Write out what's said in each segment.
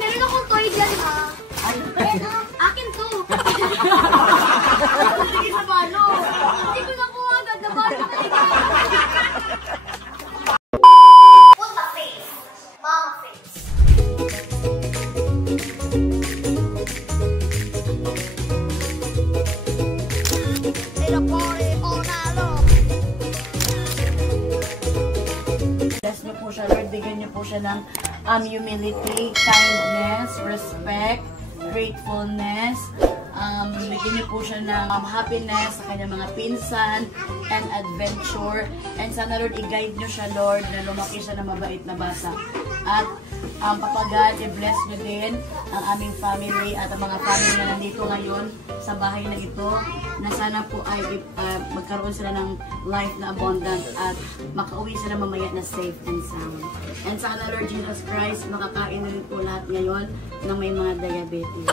Meron akong toy dyan, ha? Akin to. Sige sa balo. Hindi ko nakuha agad. Nabalo ka na. Put the face. Mama face. Bless niyo po siya, Lord. Bigyan niyo po siya ng humility, kindness, respect, gratefulness. Bigyan niyo po siya ng happiness sa kanyang mga pinsan and adventure. And sana, Lord, i-guide niyo siya, Lord, na lumaki siya na mabait na bata. At Papa God, i-bless niyo din ang aming family at ang mga family na nandito ngayon sa bahay na ito, na sana po ay magkaroon sila ng life na abundant at makauwi sila mamaya na safe and sound. And sana, Lord Jesus Christ, makakain na rin po lahat ngayon ng may mga diabetes.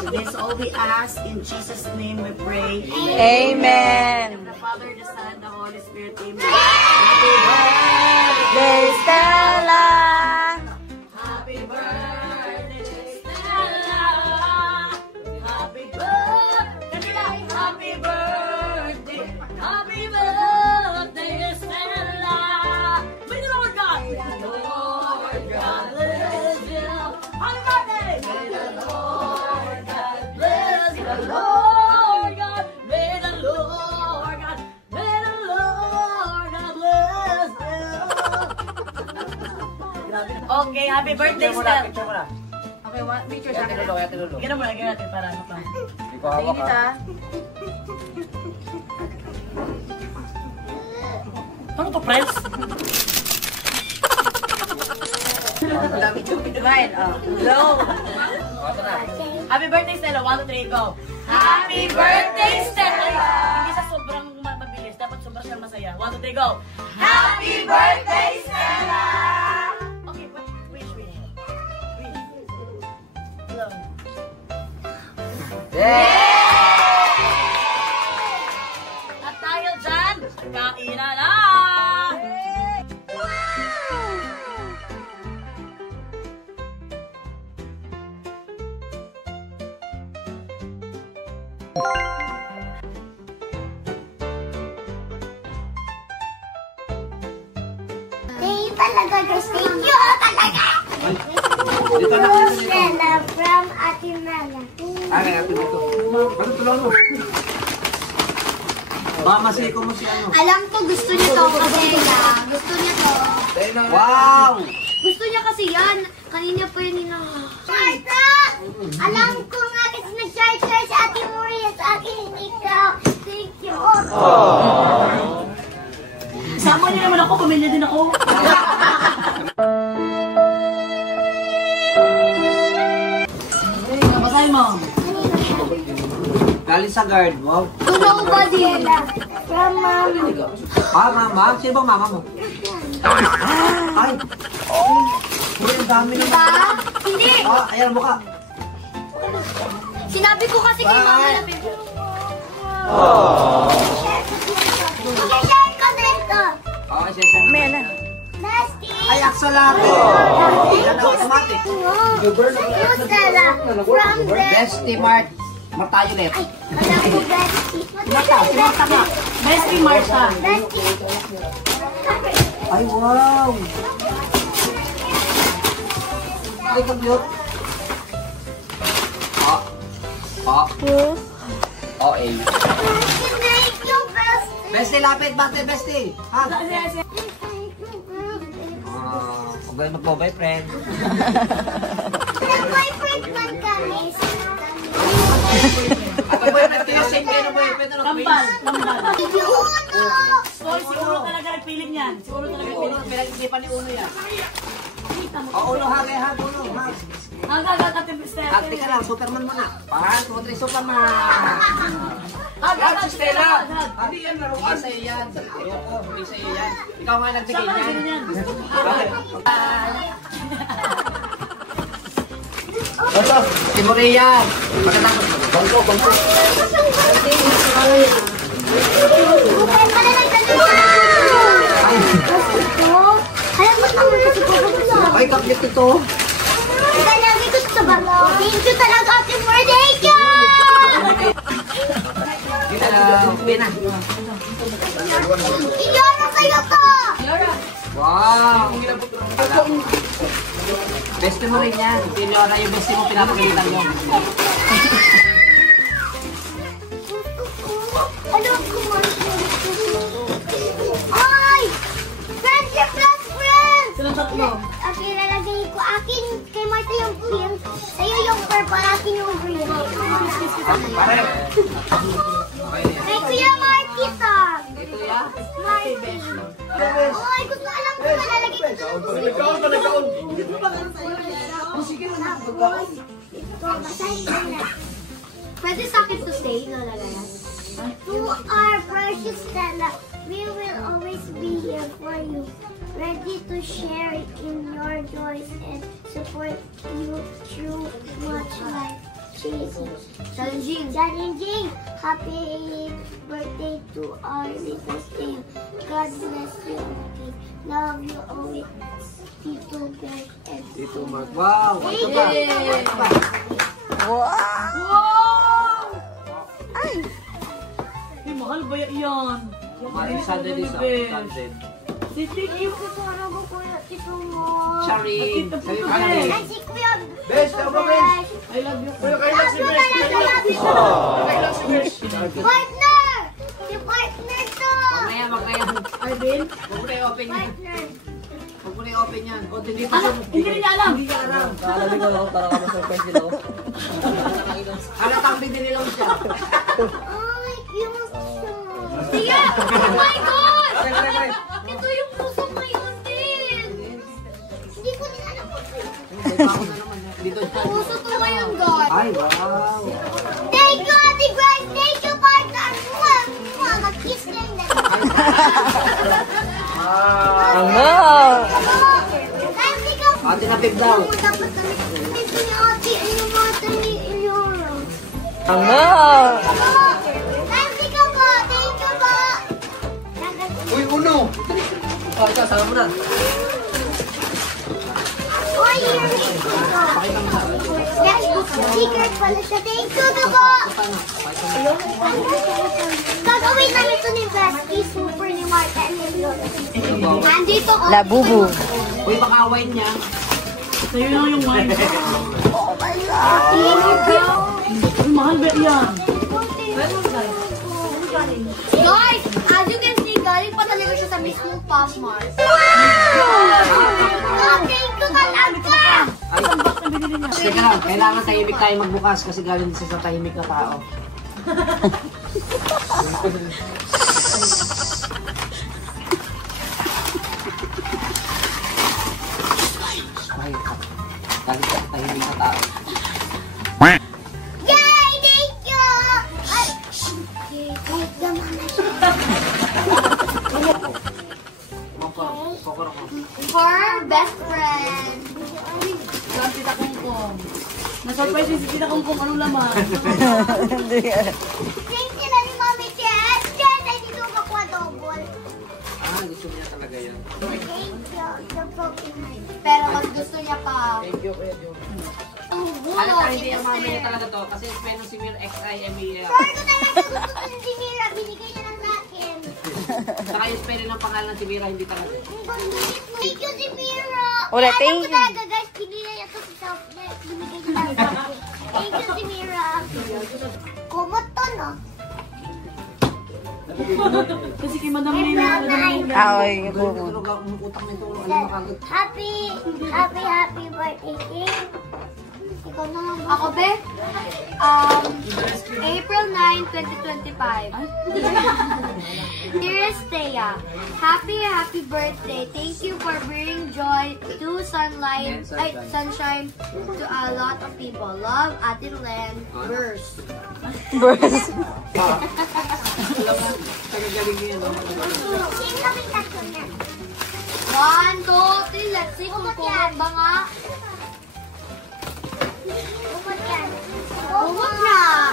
So this all we ask, in Jesus' name we pray. Amen. The Father, the Son, the Holy Spirit. Amen. Happy birthday, Stella! Happy birthday, Stella! Happy birthday! Happy birthday! Happy birthday, Stella! May the Lord God! May the Lord God bless you! Happy birthday! May the Lord God bless you! The Lord God! May the Lord God! May the Lord God bless you! Okay, happy birthday, Stella! Picture mo na. Okay, picture Kaya sa akin. tinulo, kaya tinulo. Gano'n mo, lagyan natin para ano pa. Hindi ko hawak Init ha. ah. Ano to, friends? Right, Hello. Ito na. Happy birthday, Stella. 1, 2, 3, go. Happy birthday, Stella! Hindi sa sobrang mabilis. Dapat sobrang siyang masaya. 1, 2, 3, go. Happy birthday, Stella! Okay, wait. Hello. At dahil dyan, kainan na! Thank you talaga, guys. Thank you talaga. Dito na. Stella from Ate Mela. Ay, ate dito. Ba't tulungan mo? Baka masiko mo si ano. Alam ko gusto niya to kasi gusto niya to. Wow! Gusto niya kasi yan. Kanina pa yun nila. Marta! Alam ko nga kasi nag-charger si Ate Maria sa akin. Ikaw. Thank you. Sama niyo naman ako, pamilya din ako. Basahin mo. Galing sa guard. Wow. To nobody. From mommy. Ah, mama? Sino bang mama mo? Ay! Uy, ang dami naman. Diba? Hindi. Ah, ayan mo ka. Sinabi ko kasi kay mama na pinto. I-share ko dito. Okay, siya. May na. Bestie. Ay, aksalate. Yan ang automatic. Stella. From Bestie Mart. Matayo net. Alam ko, Bestie. Bestie Martha. Bestie. Ay, wow. Ay, kabyot. O-A. Thank you, Bestie. Bestie, lapit. Bakit, Bestie? Ha? Huwag kayo magpo-boyfriend. Nag-boyfriend man kami. At ang boyfriend kayo, same kayo ng boyfriend. Kambal. Uno. Hoy, si Uno talaga nagpiling yan. Si Uno talaga nagpiling. Pinag-isipan ni Uno yan. O, Uno, hag, Uno, hag. Hanggang Stella. Hag, tika lang, Superman mo na. 1, 2, 3, Superman. Hag, si Stella. Hindi yan, laruan. Sa'yo yan. Ayoko, hindi sa'yo yan. Ikaw nga nagbigay yan. Basta, si Moreya. Bangko. Alam mo, Uy, kaklit ito. Lagi ko sa bago. Thank you talaga, Ate Moore. Thank you! Pina. Iyon kayo to! Wow! Best mo rin yan. Pinyora yung best mo, pinapagalitan yun. Alam ko, ay! Friendship plus friends! Sila tatlo. Okay, lalagay ko. Akin, kay Marta yung pink. Sa'yo yung purple, akin yung green. Pare. Kay Kuya Martita. Ito yan. Marty. Ay, gusto alam ko, lalagay ko sa pwede sa akin to say, lalagay. To our precious Stella, we will always be here for you, ready to share in your joys and support you through much life. Challenging. Happy birthday to our little Steve. God bless you. Love you always, Tito Bear and Tito Mark. Wow! Ito ba? Ay, mahal ba yan? Mario Sanded is Sanded. Thank you. Kasama ko Kuya Tito mo. Charing. Sa'yo ka na Ay, si Kuya. Best, ako, Best. I love you. Partner! Si partner to! Mamaya. Arvin? Huwag mo na i-open yan. Partner! Huwag mo na i-open yan. O, dito Ano? Hindi niya alam. Kalabi ko ako para ka ma-surprise nila. Halatang binililang siya. Ay, cute siya. Tia! Oh my God! Ito yung puso ngayon din. Hindi ko din alam kung Ako na naman. Dito siya. puso to ngayon, God. Ay, wow. Thank you, Ate Grace. Thank you, partner. Mag-kiss din. Kasi ka Ate na pip daw. dapat kami. Ito ni Ate, yung mata ni Eleora. Kasi ka po. Thank you po. Uy, uno! O, ito, sama mo na. Oy, earring ko to. Yes, secret pala siya. Thank you to po. Gagawin namin ito ni Bestie, super ni Marta and ni Lola. Nandito ko. Labubu. Uy, baka awayin niya. Sa'yo lang yung wine. Oh my God. Ay, mahal ba yan? Guys, as you can see, galing pa talaga siya sa mismong Pop Mart. Wow! Thank you talaga! Ay, teka lang. Kailangan tahimik tayo magbukas kasi galing din sa tahimik na tao. Ay, galing sa tahimik na tao. Yay! Thank you! Ay, okay, kahit naman na siya. Kokoro ko. For best friend. Saan Tita Kongkong? Na-surprise si Tita Kongkong. Anong laman? Thank you na ni Mami Ches. Ches, ay dito makuha double. Ah, gusto niya talaga yan. Thank you. The broken heart. Pero mas gusto niya pa. Thank you, Kuya Jo. Ang Alam bulo. ka, hindi yung mami niya talaga to. Kasi speno si Mir XIMEA. Sorry ko talaga gusto ko si Mira. Binigay niya lang sa akin. Saka yung speno ng pangalan ng si Mira, hindi talaga. Thank you si Mira. Ulit, Alam thank ko you. talaga guys. Binigay niya to si Self. Binigay niya lang sa akin. Thank you si Mira. Kumot to no? Kasi kay Madam Lina. Ay, yung bubu. Tulog ako, utak na ito. Alam mo kagad. Happy birthday, King. Ikaw na lang. Ako, be? April 9, 2025. Dearest Thea, happy birthday. Thank you for bringing joy to sunshine to a lot of people. Love, Ate Len, Burst. Burst. Tagagaling niya, no? Sino kami tatlo na? 1, 2, 3, let's see kung kumot ba nga. Kumot yan. Kumot na.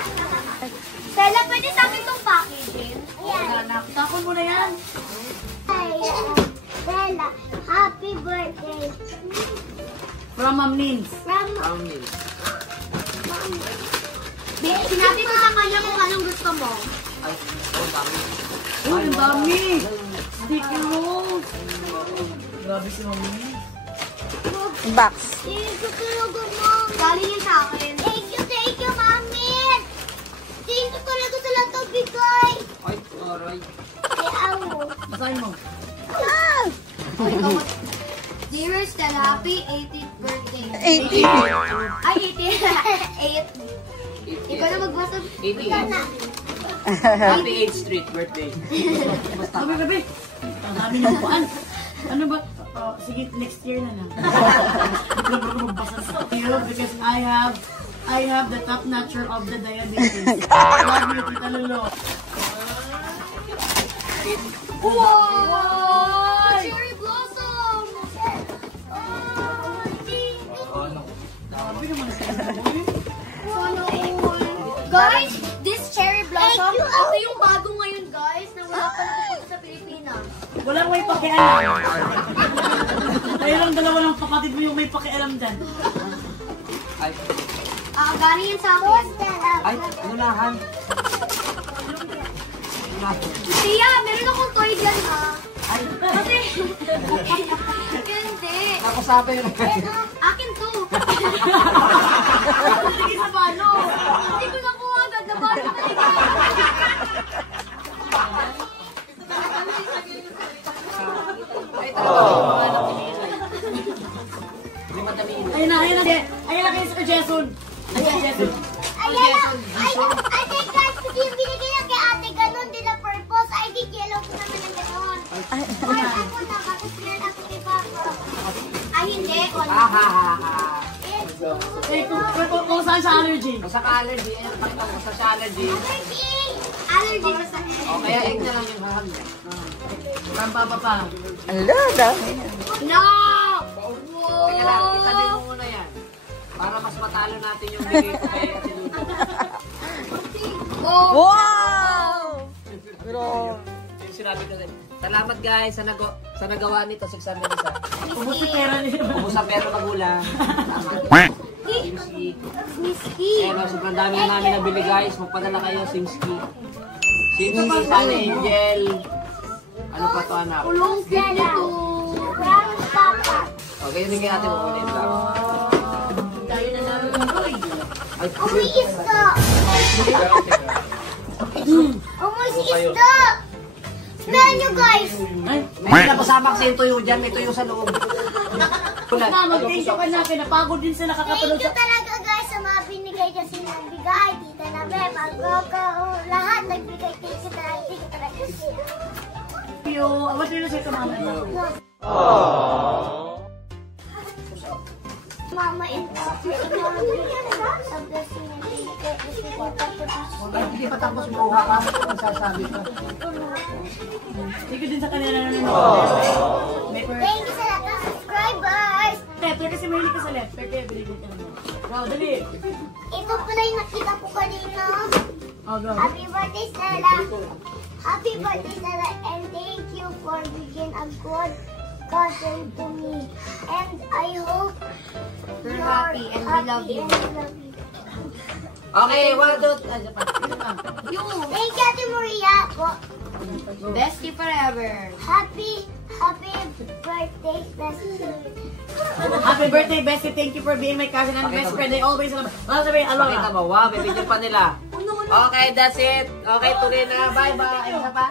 Stella, pwede sa akin itong packaging? Ayan. Tapon mo na yan. Stella, happy birthday. From Ma'am Nins. Promise. Sinabi ko sa kanya kung anong gusto mo. Ay, oh, dami. Uy, ang dami! Sticky rose! Grabe si Ma'am Nins. Box. Thank you talaga, Mom. Galing yan sa akin. Thank you, Mami. Thank you talaga sa lahat ng bigay. Ay, aray. Basahin mo. Dear Stella, happy 80th birthday. 80. Ay, 80th. Ikaw na magbasa. 88. Happy 8th Street birthday. Gabi. Ang dami ng buwan. Ano ba? Sige, next year na lang. Magbasa sa iyo because I have the top notcher of the diabetes. Love you, Tita Lolo. Wow! Cherry blossom! Sabi naman sa Guys, this cherry blossom, ito yung bago ngayon, guys, na wala pa napupunta sa Pilipinas. walang may pakialam. Kayo lang dalawa ng kapatid mo yung may pakialam dyan. Ay, Galing yan sa akin. ay, unahan. Tia, meron akong toy dyan, ha? Ay, Kasi, hindi. tapos sabi yun. Akin to. Sige sa palo. Hindi ko nakuha agad. Nabalo ka nila. Ay, talaga. Mga anak ni Mila. Hindi madami. Ayun na kayo sa Jason. Ayan, Jason. I think guys, kasi yung binigay niya kay ate, ganun din na purpose. I think yellow ko naman ang ganun. Ay, ako na, tapos meron ako kay Papa. Ay, hindi. Ha, ha, ha, ha. Eh, kung saan sa allergy. Kung sa allergy, pakita mo sa allergy. Allergy ba sa akin? O, kaya egg na lang yung hahag niya. Papa pa. Ala, dami. No! Kaya lang, itabi mo muna yan. Para mas matalo natin yung bigay ko kay Ate Lulu. Oh! Wow! Pero, Yung sinabi ko din. Salamat guys sa nagawa nito, 600 isa. Ubus si pera niya. Ubus ang pera magulang. Salamat. Simski. Misty! Eh, sobrang dami na namin nabili guys. Magpadala kayo, Simski. Simski, Sunny Angel. Ano pa to anak? Ulong nito! Promise, Papa! Okay, yun yung natin makunin lang. Tayo na namin ng toy. Ay, Uy, isda! Uy, isda! Meron nyo, guys! Ay, may napasama kasi yung tuyo dyan. May tuyo sa loob. ma, mag-thank you ka na. Pinapagod din sila Thank kakapanood you sa... talaga, guys, sa mga binigay kasi nagbigay. Tita na, lahat nagbigay. Thank you talaga. What do you say to mama? Mama and Papa, sa blessing na binigay. Kasi kung tapos Ay, hindi pa tapos mo. Ang sasabi ko. Thank you din sa kanila na may per... thank you sa lahat ng subscribers! Letter kasi mahilig ka sa letter, kaya binigyan ka naman. Wow, dali. Ito pala yung nakita ko kanina. Oh, go. Happy birthday, Stella! Happy birthday, Stella! And thank you for being a good cousin to me. And I hope you're happy and we love you. Okay, 1, 2, Thank you, Ate Maria. Bestie forever. Happy birthday, Bestie. Happy birthday, Bestie. Thank you for being my cousin and best friend. I always love you. Sabihin, Pakita Alora. mo. Wow, may video pa nila. Okay, that's it. Okay, tuloy na. Bye-bye. Ano pa?